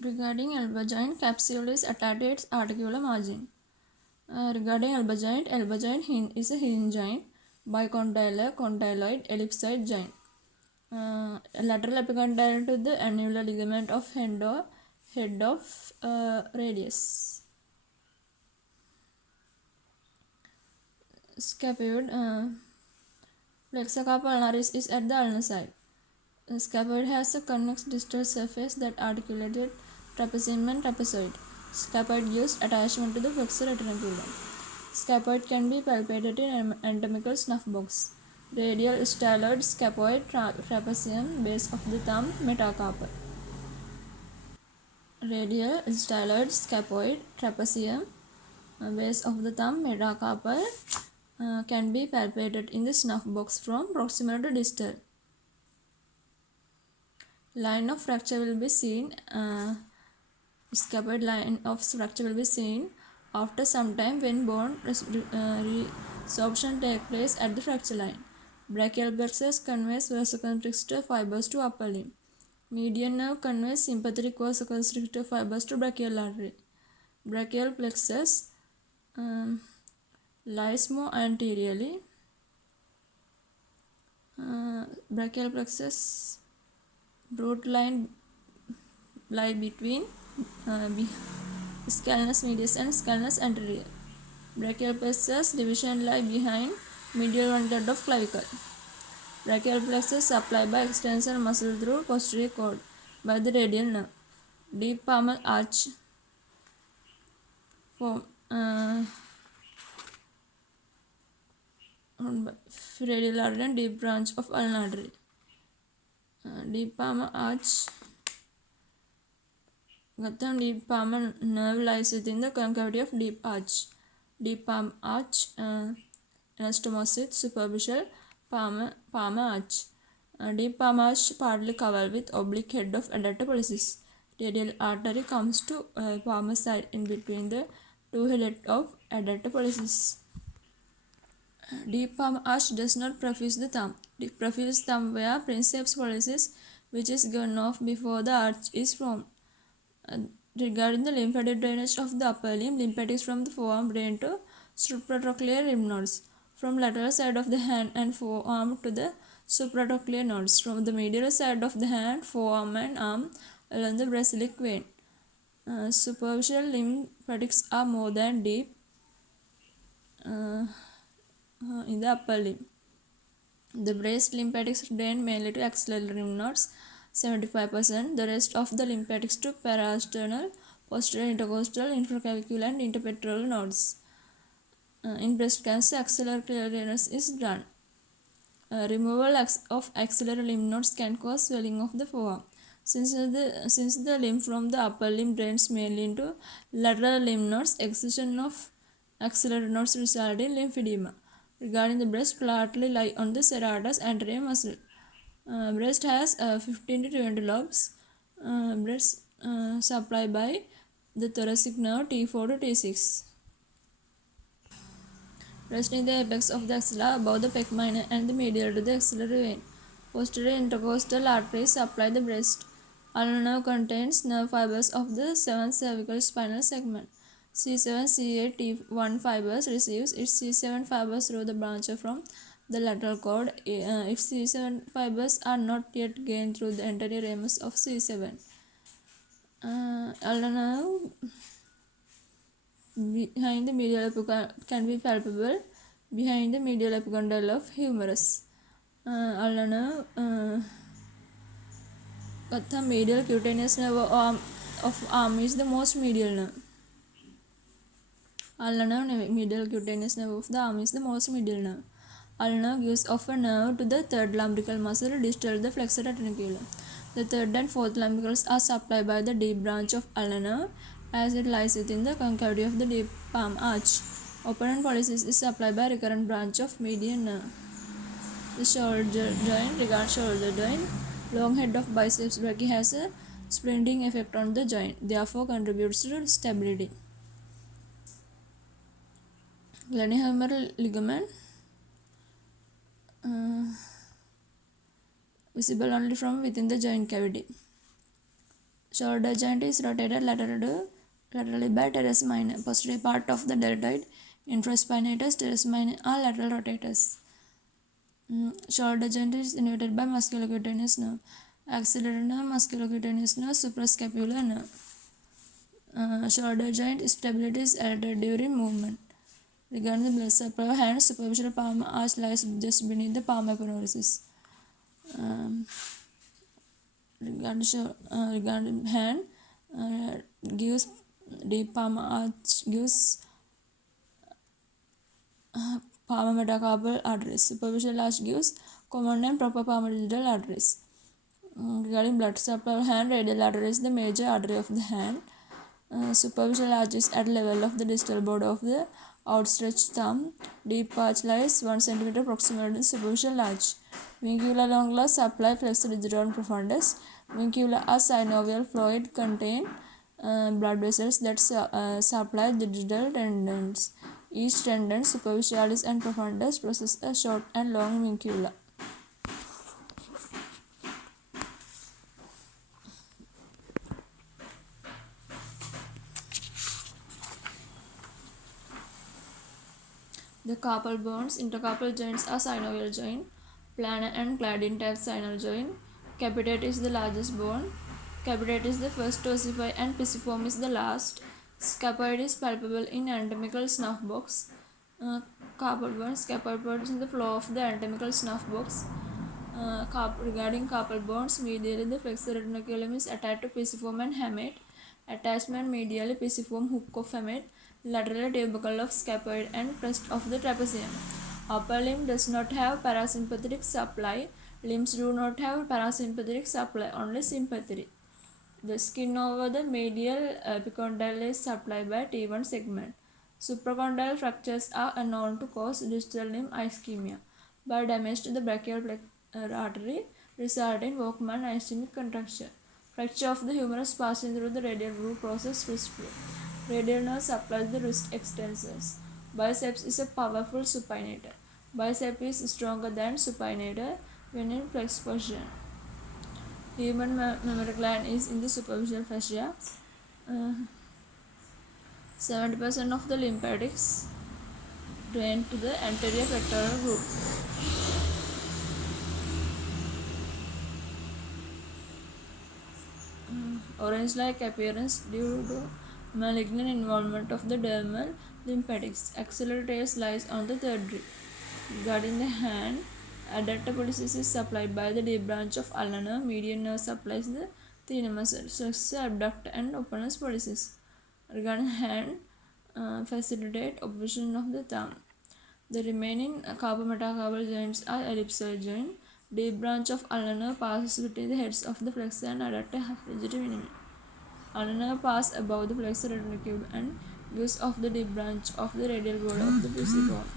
Regarding elbow joint, capsule is attached to its articular margin. Regarding elbow joint is a hinge joint, bicondylar, condyloid, ellipsoid joint. Lateral epicondylar to the annular ligament of head of radius. Scaphoid, flexor carpi ulnaris is at the ulnar side. Scaphoid has a convex distal surface that articulated trapezium and trapezoid. Scaphoid gives attachment to the flexor retinaculum. Scaphoid can be palpated in anatomical snuff box. Radial styloid scaphoid trapezium, base of the thumb, metacarpal. Radial styloid scaphoid trapezium, base of the thumb, metacarpal, can be palpated in the snuff box from proximal to distal. Line of fracture will be seen. Scaphoid line of fracture will be seen after some time when bone resorption takes place at the fracture line. Brachial plexus conveys vasoconstrictor fibers to upper limb. Median nerve conveys sympathetic vasoconstrictor fibers to brachial artery. Brachial plexus lies more anteriorly. Brachial plexus root line lie between scalnus medius and scalnus anterior. Brachial plexus division lie behind medial one third of clavicle. Brachial plexus supplied by extensor muscle through posterior cord by the radial nerve. Deep palmar arch form radial artery and deep branch of ulnar artery. Deep palmar arch. Deep palmar nerve lies within the concavity of deep arch. Deep palmar arch, anastomosis with superficial palmar arch. Deep palmar arch partly covered with oblique head of adductor pollicis. Radial artery comes to palmar side in between the two heads of adductor pollicis. Deep palmar arch does not profuse the thumb. It profuses thumb via princeps pollicis, which is gone off before the arch is formed. Regarding the lymphatic drainage of the upper limb, lymphatics from the forearm drain to supratrochlear lymph nodes, from lateral side of the hand and forearm to the supratrochlear nodes, from the medial side of the hand, forearm and arm along the basilic vein. Superficial lymphatics are more than deep in the upper limb. The breast lymphatics drain mainly to axillary lymph nodes, 75%, the rest of the lymphatics to parasternal, posterior intercostal, infraclavicular and interpectoral nodes. In breast cancer, axillary clearance is done. Removal of axillary lymph nodes can cause swelling of the forearm. Since the lymph from the upper limb drains mainly into lateral lymph nodes, excision of axillary nodes result in lymphedema. Regarding the breast, largely lie on the serratus anterior muscle. Breast has 15 to 20 lobes. Breast supplied by the thoracic nerve T4 to T6. Breast in the apex of the axilla above the pec minor and the medial to the axillary vein. Posterior intercostal arteries supply the breast. Ulnar nerve contains nerve fibers of the 7th cervical spinal segment. C7-C8-T1 fibers receives its C7 fibers through the branch from the lateral cord. If C7 fibers are not yet gained through the anterior ramus of C7. Ulnar nerve behind the medial can be palpable behind the medial epicondyle of humerus. Ulnar nerve medial cutaneous nerve of arm is the most medial nerve. Ulnar nerve medial cutaneous nerve of the arm is the most medial nerve. Ulnar nerve gives off a nerve to the third lumbrical muscle distal to the flexor retinaculum. The third and fourth lumbricals are supplied by the deep branch of ulnar nerve as it lies within the concavity of the deep palm arch. Open pollicis is supplied by recurrent branch of median nerve. The shoulder joint, regard shoulder joint, long head of biceps brachii has a splinting effect on the joint, therefore contributes to stability. Glenohumeral ligament visible only from within the joint cavity. Shoulder joint is rotated laterally by teres minor. Posterior part of the deltoid, infraspinatus, teres minor are lateral rotators. Shoulder joint is innervated by musculocutaneous nerve. Axillary nerve, musculocutaneous nerve, suprascapular nerve. Shoulder joint stability is altered during movement. Regarding the blood supply of hand, superficial palmar arch lies just beneath the palmar aponeurosis. Regarding hand, gives deep palmar arch gives palmar metacarpal arteries. Superficial arch gives common and proper palmar digital arteries. Regarding blood supply of hand, radial artery is the major artery of the hand. Superficial arch is at level of the distal border of the outstretched thumb. Deep arch lies 1 cm proximal to the superficial arch. Vincula longula supply flexor digitorum profundus. Vincula are synovial fluid contain blood vessels that supply the digital tendons. Each tendon, superficialis and profundus, possess a short and long vincula. The carpal bones, intercarpal joints are synovial joint, planar and cladding type synovial joint. Capitate is the largest bone. Capitate is the first to ossify and pisiform is the last. Scaphoid is palpable in anatomical snuff box. Carpal bones, scaphoid provides in the floor of the anatomical snuff box. Regarding carpal bones, medially the flexor retinaculum is attached to pisiform and hamate. Attachment medially pisiform hook of hamate. Lateral tubercle of scaphoid and crest of the trapezium. Upper limb does not have parasympathetic supply. Limbs do not have parasympathetic supply, only sympathetic. The skin over the medial epicondyle is supplied by T1 segment. Supracondyle fractures are known to cause distal limb ischemia by damage to the brachial artery, resulting in Volkmann ischemic contraction. Fracture of the humerus passing through the radial groove process wrist flow. Radial nerve supplies the wrist extensors. Biceps is a powerful supinator. Bicep is stronger than supinator when in flexed position. Human mammary gland is in the superficial fascia. 70% of the lymphatics drain to the anterior pectoral group. Orange-like appearance due to malignant involvement of the dermal lymphatics. Axillary teres lies on the third rib. Regarding the hand, adductor pollicis is supplied by the deep branch of ulnar nerve. Median nerve supplies the thenar muscle, flexor, abductor, and opponens pollicis. Regarding hand, facilitate opposition of the thumb. The remaining carpometacarpal joints are ellipsoid joint. Deep branch of ulnar nerve passes between the heads of the flexor and adductor rigidity minimi. Ulnar nerve passes above the flexor retinaculum and gives off the deep branch of the radial border of the pisiform.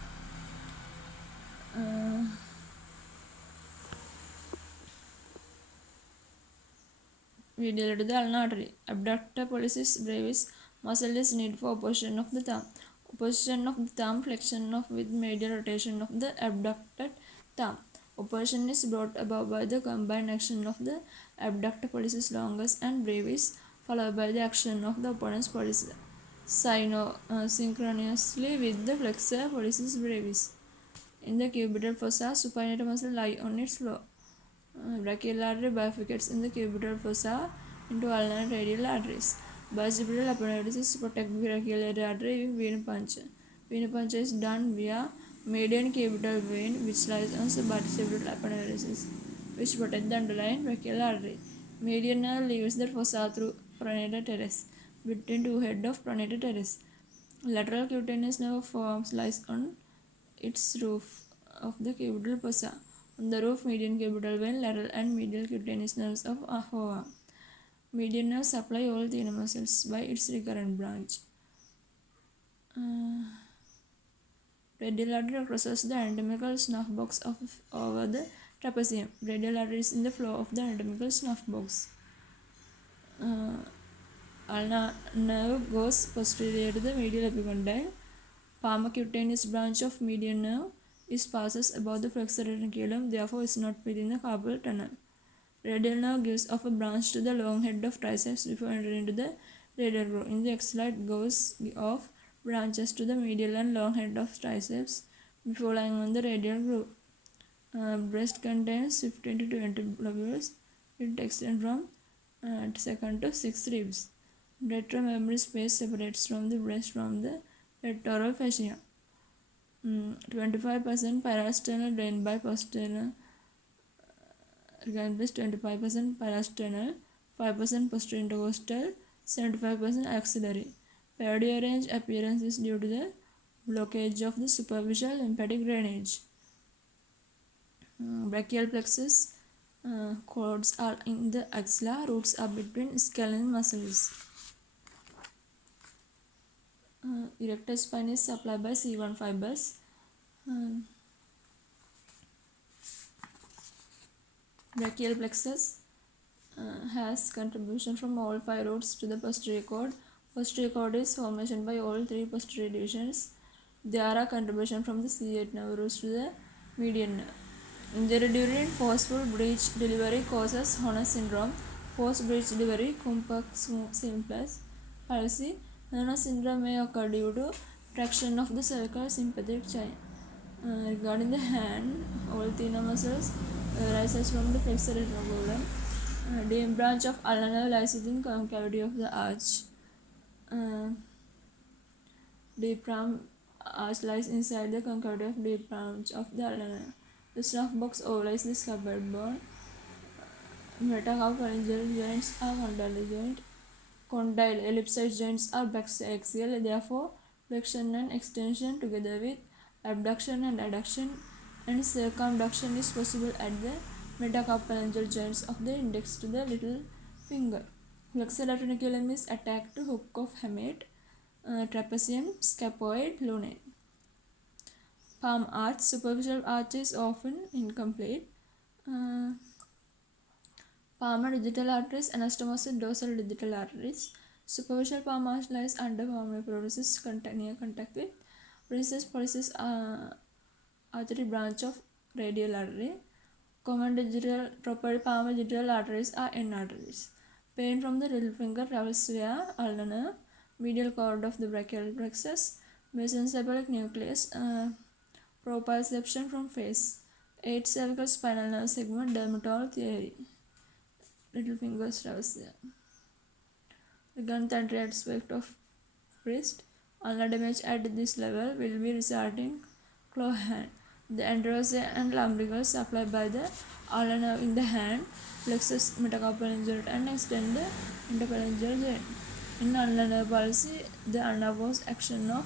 Medial to the ulnar artery. Abductor pollicis brevis muscle is needed for opposition of the thumb. Opposition of the thumb, flexion of with medial rotation of the abducted thumb. Opposition is brought about by the combined action of the abductor pollicis longus and brevis, followed by the action of the opponens pollicis synchronously with the flexor pollicis brevis. In the cubital fossa, supinator muscle lie on its floor. Brachial artery bifurcates in the cubital fossa into ulnar and radial arteries. Bicipital aponeurosis protects brachial artery with venipuncture. Venipuncture is done via median cubital vein, which lies on subbicipital aponeurosis, which protects the underlying brachial artery. Median nerve leaves the fossa through pronator teres, between two heads of pronator teres. Lateral cutaneous nerve forms lies on its roof of the cubital fossa. On the roof, median cubital vein, lateral and medial cutaneous nerves of forearm. Median nerve supply all thenar muscles by its recurrent branch. Radial artery crosses the anatomical snuff box over the trapezium. Radial artery is in the floor of the anatomical snuff box. Ulnar nerve goes posterior to the medial epicondyle. Palmar cutaneous branch of median nerve is passes above the flexor retinaculum, therefore is not within the carpal tunnel. Radial nerve gives off a branch to the long head of triceps before entering into the radial groove. In the axilla, it goes off branches to the medial and long head of triceps before lying on the radial groove. Breast contains 15 to 20 lobules. It extends from second to 6 ribs. Retromembrane space separates from the breast from the pectoral fascia. 25% parasternal drained by posterior organ 25% parasternal, 5% posterior intercostal, 75% axillary. Perorange appearance is due to the blockage of the superficial lymphatic drainage. Brachial plexus cords are in the axilla, roots are between scalene muscles. Erector spine is supplied by C1 fibers. Brachial plexus has contribution from all 5 roots to the posterior cord. Posterior cord is formation by all 3 posterior divisions. There are contribution from the C8 nerve roots to the median nerve. Injury during forceful breech delivery causes Horner syndrome. Forced breech delivery, complex simplex palsy. Horner syndrome may occur due to traction of the cervical sympathetic chain. Regarding the hand, all thenar muscles rises from the flexor retinaculum. The branch of ulnar nerve lies within concavity of the arch. Diaphragm arch lies inside the concavity of deep branch of the ulnar nerve. The snuff box overlies the scapular bone. Metacarpopharyngeal joints are condyle. Condyle ellipsoid joints are biaxial, therefore flexion and extension together with abduction and adduction and circumduction is possible at the metacarpopharyngeal joints of the index to the little finger. Flexor retinaculum is attached to hook of hamate, trapezium, scaphoid, lunate. Palm arch, superficial arch is often incomplete. Palmar digital arteries, anastomosis, dorsal digital arteries. Superficial palm arch lies under palmar protuberance near contact with Princess pollicis artery branch of radial artery. Common digital proper palmar digital arteries are end arteries. Pain from the little finger travels via ulnar nerve, medial cord of the brachial plexus, mesencephalic nucleus, proprioception from face, 8 cervical spinal nerve segment, dermatol theory. Little fingers travels there. Regarding the anterior aspect of wrist, ulnar damage at this level will be resulting claw hand. The anterosal and lumbrical supplied by the ulnar nerve in the hand, flexus metacarpopharyngeal and extend the interpharyngeal joint. In ulnar nerve palsy, the unopposed action of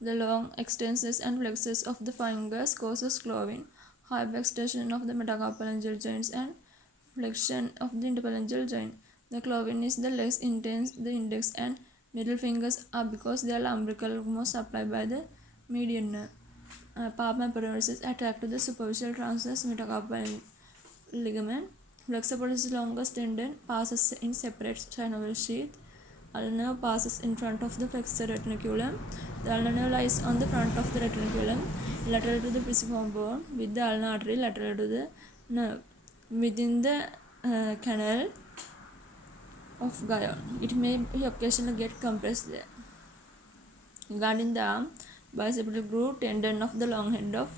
the long extensions and flexors of the fingers causes clawing, hyperextension of the metacarpopharyngeal joints and flexion of the interpharyngeal joint. The clawing is the less intense. The index and middle fingers are because they are lumbrical most supplied by the median nerve. Palmar protuberance attached to the superficial transverse metacarpal ligament. Flexor pollicis longus tendon passes in separate synovial sheath. Ulnar nerve passes in front of the flexor retinaculum. The ulnar nerve lies on the front of the retinaculum, lateral to the pisiform bone, with the ulnar artery lateral to the nerve. Within the canal of Guyon, it may occasionally get compressed there. Regarding the arm, bicipital groove, tendon of the long head of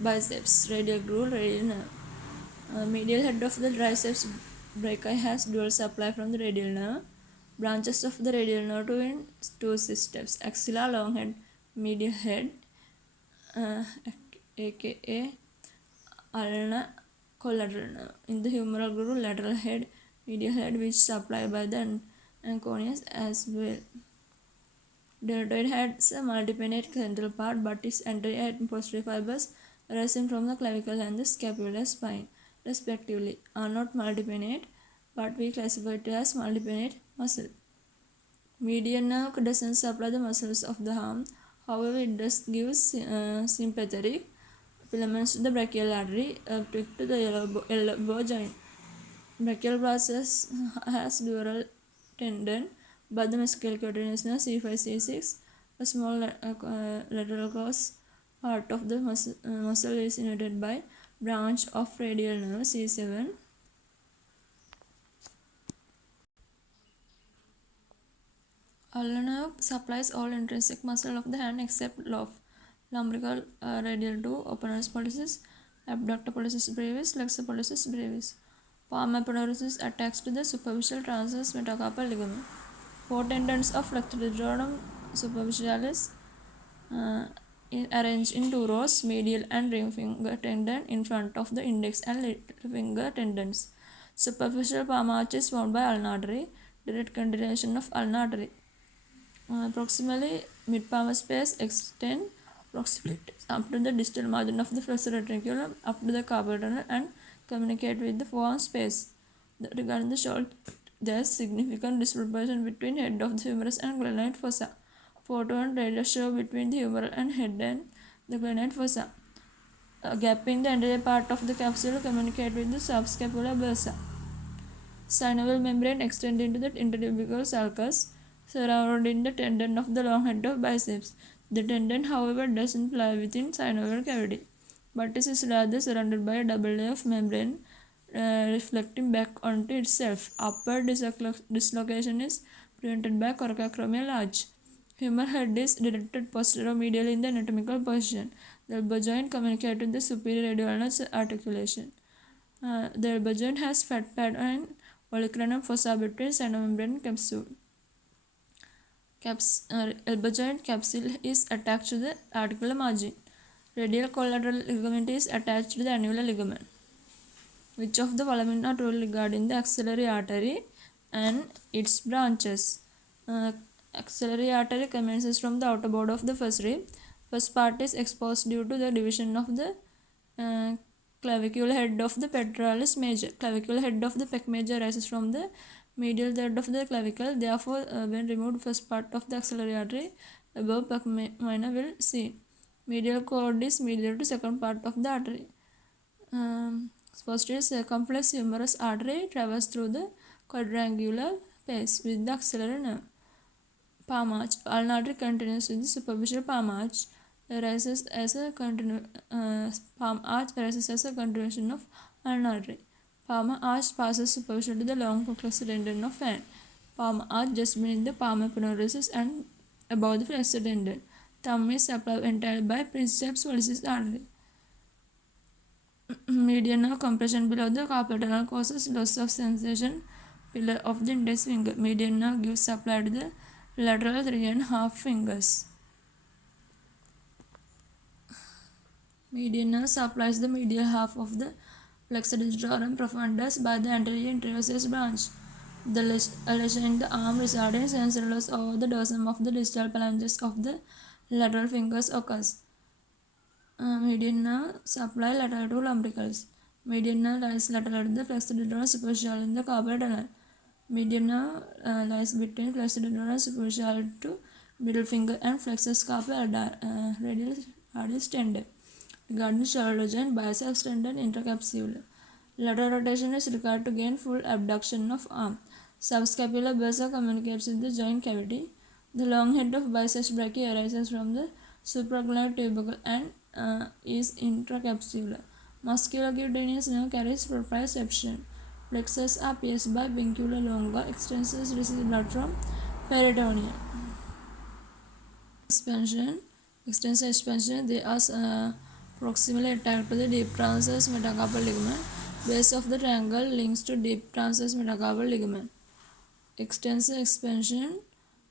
biceps, radial groove, radial nerve. Medial head of the triceps brachii has dual supply from the radial nerve. Branches of the radial nerve in 2 systems: axilla, long head, medial head, aka ulnar collateral nerve. In the humeral groove, lateral head, medial head, which supplied by the anconeus as well. Deltoid has a multipinnate central part, but its anterior and posterior fibers arising from the clavicle and the scapular spine, respectively, are not multipinnate, but we classify it as multipinnate muscle. Median nerve doesn't supply the muscles of the arm, however, it does give sympathetic filaments to the brachial artery to the elbow joint. Brachial process has dural tendon, but the musculocutaneous nerve C5 C6, a small lateral cross part of the muscle is innervated by branch of radial nerve C7. Ulnar nerve supplies all intrinsic muscle of the hand except lumbrical, radial to opponens pollicis, abductor pollicis brevis, flexor pollicis brevis. Palmar aponeuris is attached to the superficial transverse metacarpal ligament. Four tendons of flexor digitorum superficialis arranged in two rows, medial and ring finger tendon in front of the index and little finger tendons. Superficial palm arch is formed by ulnar artery, direct continuation of ulnar artery. Proximally, mid-palmar space extend proximally up to the distal margin of the flexor reticulatum up to the carpal tunnel and communicate with the forearm space. Regarding the shoulder, there is significant disproportion between head of the humerus and glenoid fossa. 4-to-1 ratio between the humeral and head and the glenoid fossa. A gap in the anterior part of the capsule communicate with the subscapular bursa. Synovial membrane extend into the intertubercle sulcus surrounding the tendon of the long head of biceps. The tendon, however, doesn't lie within synovial cavity, but is rather surrounded by a double layer of membrane reflecting back onto itself. Upward dislocation is prevented by coracoacromial arch. Humeral head is directed posterior-medial in the anatomical position. The elbow joint communicates with the superior radioulnar articulation. The elbow joint has fat pad and olecranon fossa between synomembrane capsule. Elbow joint capsule is attached to the articular margin. Radial collateral ligament is attached to the annular ligament. Which of the following are true regarding the axillary artery and its branches? Axillary artery commences from the outer border of the first rib. First part is exposed due to the division of the clavicular head of the pectoralis major. Clavicular head of the pec major rises from the medial third of the clavicle. Therefore, when removed first part of the axillary artery, above pec minor will see. Medial cord is medial to second part of the artery. Posterior circumflex humerus artery travels through the quadrangular space with the axillary nerve. Palm arch. Ulnar artery continues with the superficial palm arch. Palm arch arises as a continuation of ulnar artery. Palmar arch passes superficial to the long flexor tendon of hand. Palmar arch just beneath the palmar aponeurosis and above the flexor tendon. Thumb is supplied entirely by princeps pollicis artery. Median nerve compression below the carpal tunnel causes loss of sensation pillar of the index finger. Median nerve gives supply to the lateral 3.5 fingers. Median nerve supplies the medial half of the flexor digitorum profundus by the anterior interosseous branch. The lesion in the arm resulting sensory loss over the dorsum of the distal phalanges of the lateral fingers occurs. Median nerve supply lateral to lumbricals. Median nerve lies lateral to the flexor digitorum superficial in the carpal tunnel. Median nerve lies between flexor digitorum superficial to middle finger and flexor carpal radius tendon. Regarding shoulder joint, biceps tendon intercapsular. Lateral rotation is required to gain full abduction of arm. Subscapular bursa communicates with the joint cavity. The long head of biceps brachii arises from the supraglenoid tubercle and is intracapsular. Musculocutaneous nerve carries proprioception. Plexus are pierced by vincula longa. Extensors receive blood from peritoneum. Extensor expansion, they are proximally attached to the deep transverse metacarpal ligament. Base of the triangle links to deep transverse metacarpal ligament. Extensor expansion,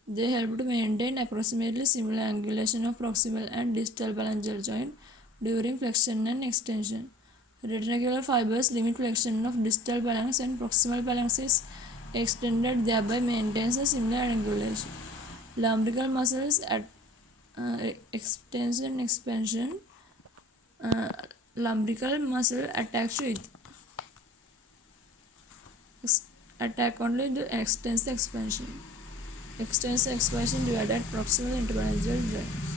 they help to maintain approximately similar angulation of proximal and distal phalangeal joint during flexion and extension. Retraculaar fibers limit flexion of distal phalanx and proximal phalanx is extended, thereby maintains a similar angulation. Lumbrical muscles at extension expansion, lumbrical muscle attached to it attack only the extensor expansion. Extensor expansion divided proximal interphalangeal joint.